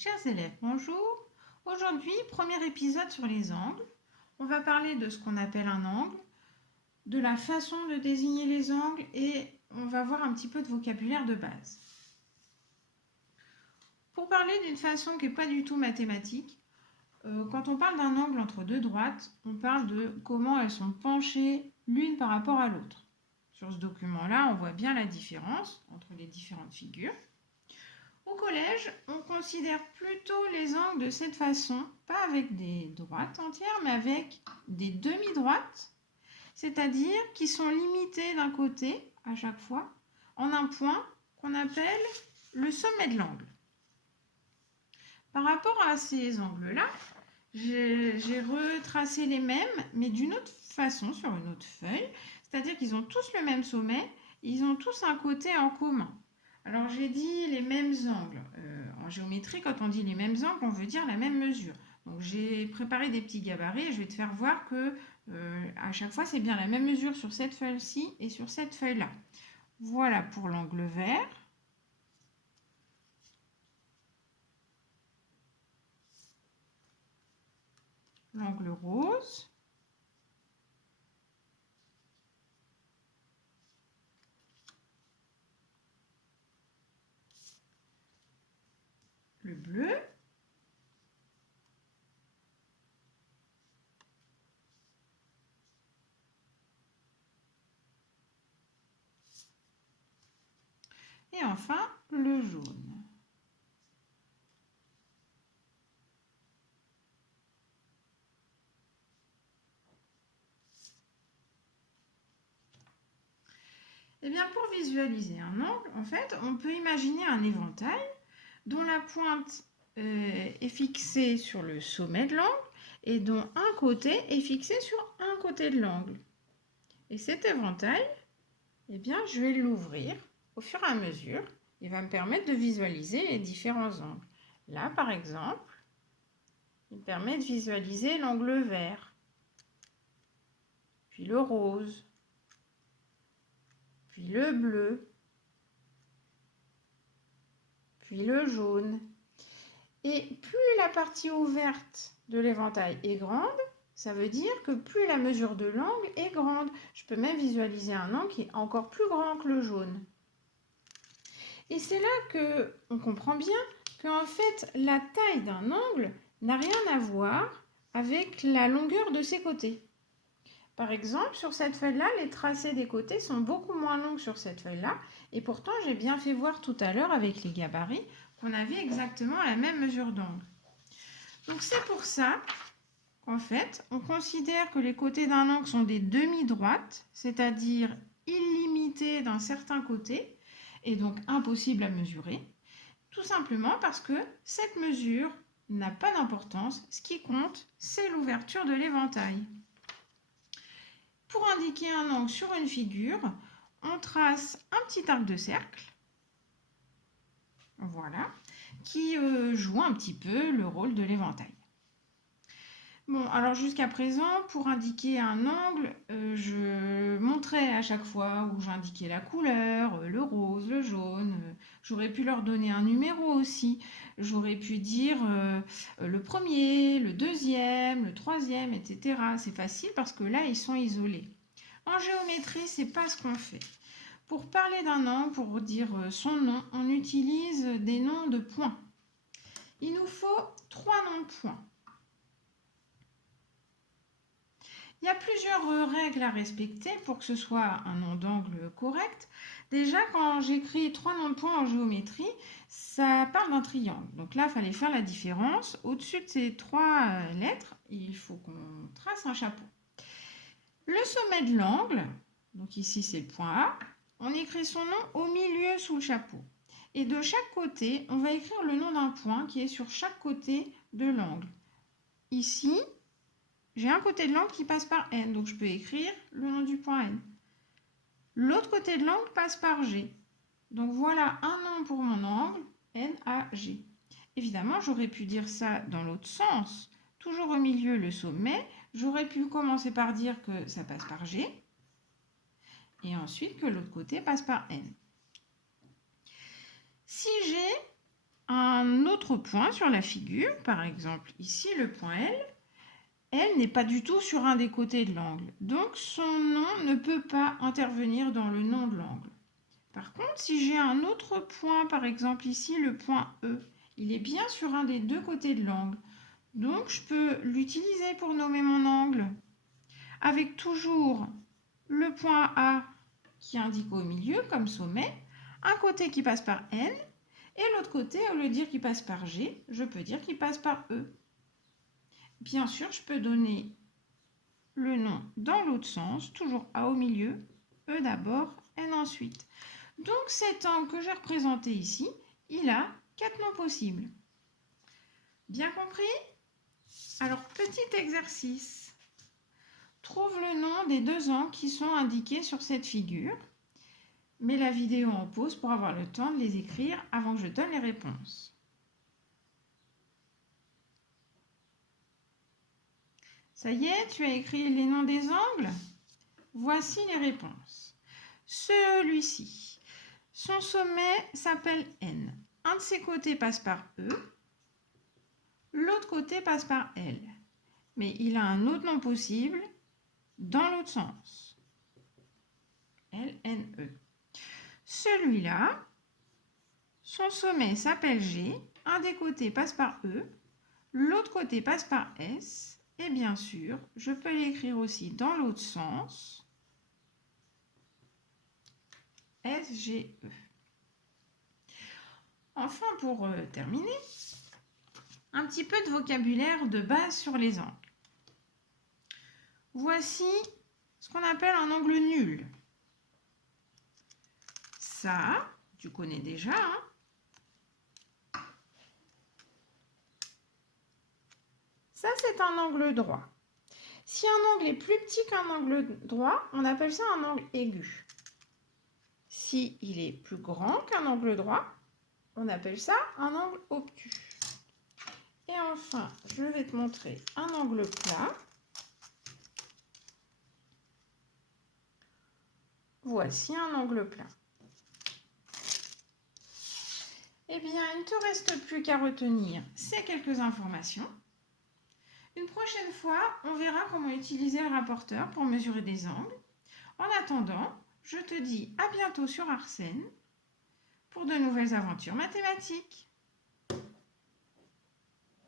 Chers élèves, bonjour. Aujourd'hui, premier épisode sur les angles. On va parler de ce qu'on appelle un angle, de la façon de désigner les angles et on va voir un petit peu de vocabulaire de base. Pour parler d'une façon qui n'est pas du tout mathématique, quand on parle d'un angle entre deux droites, on parle de comment elles sont penchées l'une par rapport à l'autre. Sur ce document-là, on voit bien la différence entre les différentes figures. Au collège, on considère plutôt les angles de cette façon, pas avec des droites entières, mais avec des demi-droites, c'est-à-dire qui sont limitées d'un côté, à chaque fois, en un point qu'on appelle le sommet de l'angle. Par rapport à ces angles-là, j'ai retracé les mêmes, mais d'une autre façon, sur une autre feuille, c'est-à-dire qu'ils ont tous le même sommet, ils ont tous un côté en commun. Alors j'ai dit les mêmes angles. En géométrie, quand on dit les mêmes angles, on veut dire la même mesure. Donc j'ai préparé des petits gabarits et je vais te faire voir que à chaque fois c'est bien la même mesure sur cette feuille-ci et sur cette feuille-là. Voilà pour l'angle vert. L'angle rose. Le bleu. Et enfin, le jaune. Eh bien, pour visualiser un angle, en fait, on peut imaginer un éventail dont la pointe est fixée sur le sommet de l'angle et dont un côté est fixé sur un côté de l'angle. Et cet éventail, eh bien, je vais l'ouvrir au fur et à mesure. Il va me permettre de visualiser les différents angles. Là, par exemple, il permet de visualiser l'angle vert, puis le rose, puis le bleu, puis le jaune. Et plus la partie ouverte de l'éventail est grande, ça veut dire que plus la mesure de l'angle est grande. Je peux même visualiser un angle qui est encore plus grand que le jaune. Et c'est là qu'on comprend bien qu'en fait, la taille d'un angle n'a rien à voir avec la longueur de ses côtés. Par exemple, sur cette feuille-là, les tracés des côtés sont beaucoup moins longs sur cette feuille-là. Et pourtant, j'ai bien fait voir tout à l'heure avec les gabarits qu'on avait exactement la même mesure d'angle. Donc c'est pour ça qu'en fait, on considère que les côtés d'un angle sont des demi-droites, c'est-à-dire illimités d'un certain côté, et donc impossible à mesurer, tout simplement parce que cette mesure n'a pas d'importance. Ce qui compte, c'est l'ouverture de l'éventail. Pour indiquer un angle sur une figure, on trace un petit arc de cercle, voilà, qui joue un petit peu le rôle de l'éventail. Bon, alors jusqu'à présent, pour indiquer un angle, je montrais à chaque fois où j'indiquais la couleur, le rose, le jaune. J'aurais pu leur donner un numéro aussi. J'aurais pu dire le premier, le deuxième, le troisième, etc. C'est facile parce que là, ils sont isolés. En géométrie, c'est pas ce qu'on fait. Pour parler d'un angle, pour dire son nom, on utilise des noms de points. Il nous faut 3 noms de points. Il y a plusieurs règles à respecter pour que ce soit un nom d'angle correct. Déjà, quand j'écris 3 noms de points en géométrie, ça parle d'un triangle. Donc là, il fallait faire la différence. Au-dessus de ces 3 lettres, il faut qu'on trace un chapeau. Le sommet de l'angle, donc ici c'est le point A, on écrit son nom au milieu sous le chapeau. Et de chaque côté, on va écrire le nom d'un point qui est sur chaque côté de l'angle. Ici, j'ai un côté de l'angle qui passe par N, donc je peux écrire le nom du point N. L'autre côté de l'angle passe par G. Donc voilà un nom pour mon angle, NAG. Évidemment, j'aurais pu dire ça dans l'autre sens. Toujours au milieu, le sommet. J'aurais pu commencer par dire que ça passe par G. Et ensuite que l'autre côté passe par N. Si j'ai un autre point sur la figure, par exemple ici le point L n'est pas du tout sur un des côtés de l'angle, donc son nom ne peut pas intervenir dans le nom de l'angle. Par contre, si j'ai un autre point, par exemple ici le point E, il est bien sur un des deux côtés de l'angle, donc je peux l'utiliser pour nommer mon angle, avec toujours le point A qui indique au milieu comme sommet, un côté qui passe par N, et l'autre côté, au lieu de dire qu'il passe par G, je peux dire qu'il passe par E. Bien sûr, je peux donner le nom dans l'autre sens, toujours A au milieu, E d'abord, N ensuite. Donc cet angle que j'ai représenté ici, il a 4 noms possibles. Bien compris? Alors, petit exercice. Trouve le nom des deux angles qui sont indiqués sur cette figure. Mets la vidéo en pause pour avoir le temps de les écrire avant que je donne les réponses. Ça y est, tu as écrit les noms des angles? Voici les réponses. Celui-ci, son sommet s'appelle N. Un de ses côtés passe par E, l'autre côté passe par L. Mais il a un autre nom possible dans l'autre sens. L, N, E. Celui-là, son sommet s'appelle G. Un des côtés passe par E, l'autre côté passe par S. Et bien sûr, je peux l'écrire aussi dans l'autre sens. S, G, E. Enfin, pour terminer, un petit peu de vocabulaire de base sur les angles. Voici ce qu'on appelle un angle nul. Ça, tu connais déjà, hein? Ça, c'est un angle droit. Si un angle est plus petit qu'un angle droit, on appelle ça un angle aigu. Si il est plus grand qu'un angle droit, on appelle ça un angle obtus. Et enfin, je vais te montrer un angle plat. Voici un angle plat. Eh bien, il ne te reste plus qu'à retenir ces quelques informations. Une prochaine fois, on verra comment utiliser le rapporteur pour mesurer des angles. En attendant, je te dis à bientôt sur Arsène pour de nouvelles aventures mathématiques.